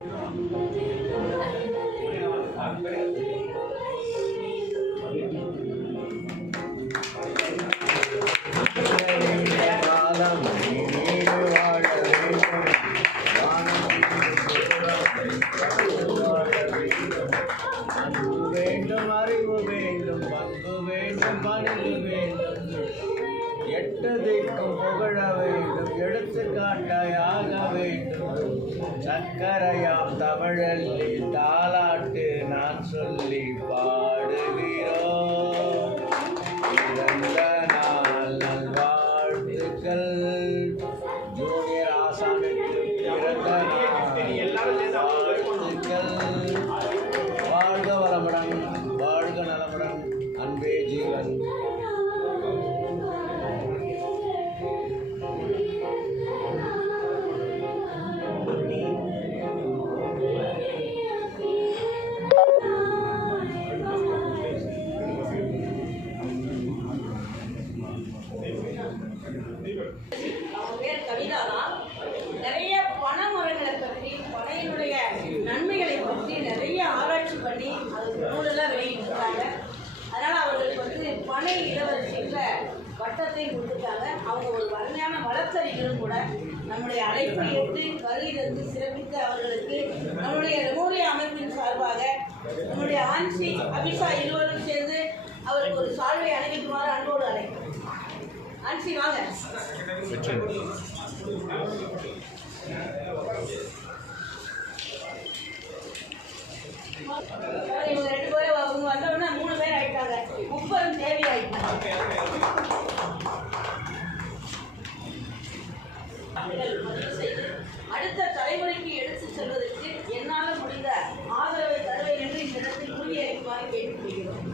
வேண்டும், அறிவு வேண்டும், பண்பு வேண்டும், பணிவு வேண்டும், எட்டதிற்கும் புகழ வேண்டும், எடுத்துக்காட்டாயாக வேண்டும். சக்கரையாம் தமிழல்லி தாலாட்டு நான் சொல்லி பாடுகிறோம். பிறந்த நாள் நல்வாழ்த்துக்கள். ஜூனியர் ஆசானுக்கு பிறந்த நாள் வாழ்த்துக்கள். வாழ்க வளமுடன், வாழ்க நலமுடன், அன்பே ஜீவன். நிறைய பண முறைகளை பற்றி, பனையினுடைய நன்மைகளை பற்றி நிறைய ஆராய்ச்சி பண்ணி அது நூலெல்லாம் வெளியிட்டிருக்காங்க. அதனால அவர்களுக்கு பனை இளவரசின்ற வட்டத்தை கொடுத்துருக்காங்க. அவங்க ஒரு வலிமையான வழக்கறிஞரும் கூட. நம்முடைய அழைப்பை ஏற்று வருகை தந்து சிறப்பித்த அவர்களுக்கு நம்முடைய ரெமோலியா அமைப்பின் சார்பாக நம்முடைய ஆன்சி அபிஷா இருவரும் சேர்ந்து அவருக்கு ஒரு சால்வை அணிவிக்குமாறு அன்போடு அழைக்கிறோம். ஆன்சி வாங்க. இவங்க 2 பேரும் அவங்க வந்தோடனே 3 பேர் ஆயிட்டாங்க. 30 தேவி ஆயிட்டாங்க. அடுத்த தலைமுறைக்கு எடுத்து செல்வதற்கு என்னால் முடிந்த ஆதரவை தருவேன் என்று இந்த இடத்தில் உறுதியளிக்குமாறு கேட்டுக்கொள்கிறோம்.